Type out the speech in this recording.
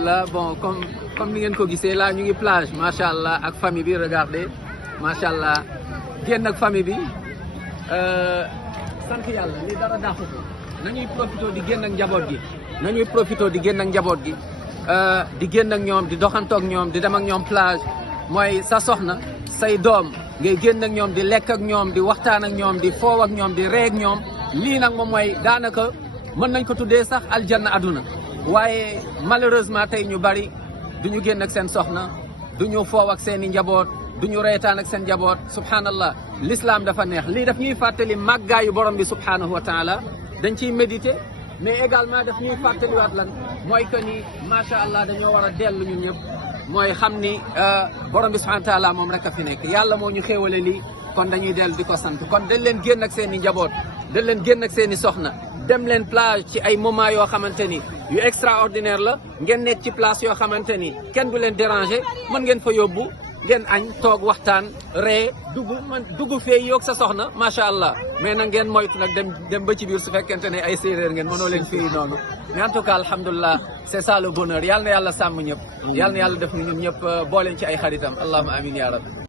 alhamdulilah bon comme ni ngeen ko gisee là ñu ngi plage macha allah ak famille bi regardez macha allah génn ak famille bi sant yàlla li dara dàqu ko nañuy profité di génn ak njaboot gi nañuy profité di génn ak njaboot gi di génn ak ñoom di doxantoog ñoom di dem ak ñoom plage mooy sa soxna say doom ngay génn ak ñoom di lekk ak ñoom di waxtaan ak ñoom di foow ak ñoom di ree ak ñoom lii nag moom mooy daanaka mën nañ ko tuddee sax aljanna aduna waaye malheureusement tey ñu bari duñu génn ak seen soxna duñu foow ak seen i njaboot duñu reetaan ak seen njaboot subhanallah l'islam dafa neex lii daf ñuy fàttali màggaayu borom bi subhanahu wa taala dañ ciy méditer mais également daf ñuy fàttaliwaat lan mooy que ni macha allah dañoo war a dellu ñun ñëpp mooy xam ni borom bi subhanahu wa taala moom rek a fi nekk yàlla moo ñu xéewale lii kon dañuy dellu di ko sant kon dañ leen génn ak seen i njaboot dañ leen génn ak seen i soxna dem leen plage ci ay moment yoo xamante ni yu extraordinaire la ngeen nekk ci place yoo xamante ni kenn du leen déranger mën ngeen fa yóbbu ngeen añ toog waxtaan ree dugg fee yoog sa soxna macha allah mais nag ngeen moytu nag dem ba ci biir su fekkente ne ay séeréer ngeen mënoo leen fii noonu mais en tout cas alhamdulilah c'est ça le bonheur yal na yàlla sàmm ñëpp yal na yàlla def ni ñun ñëpp booleen ci ay xaritam allahumma amin ya rabbi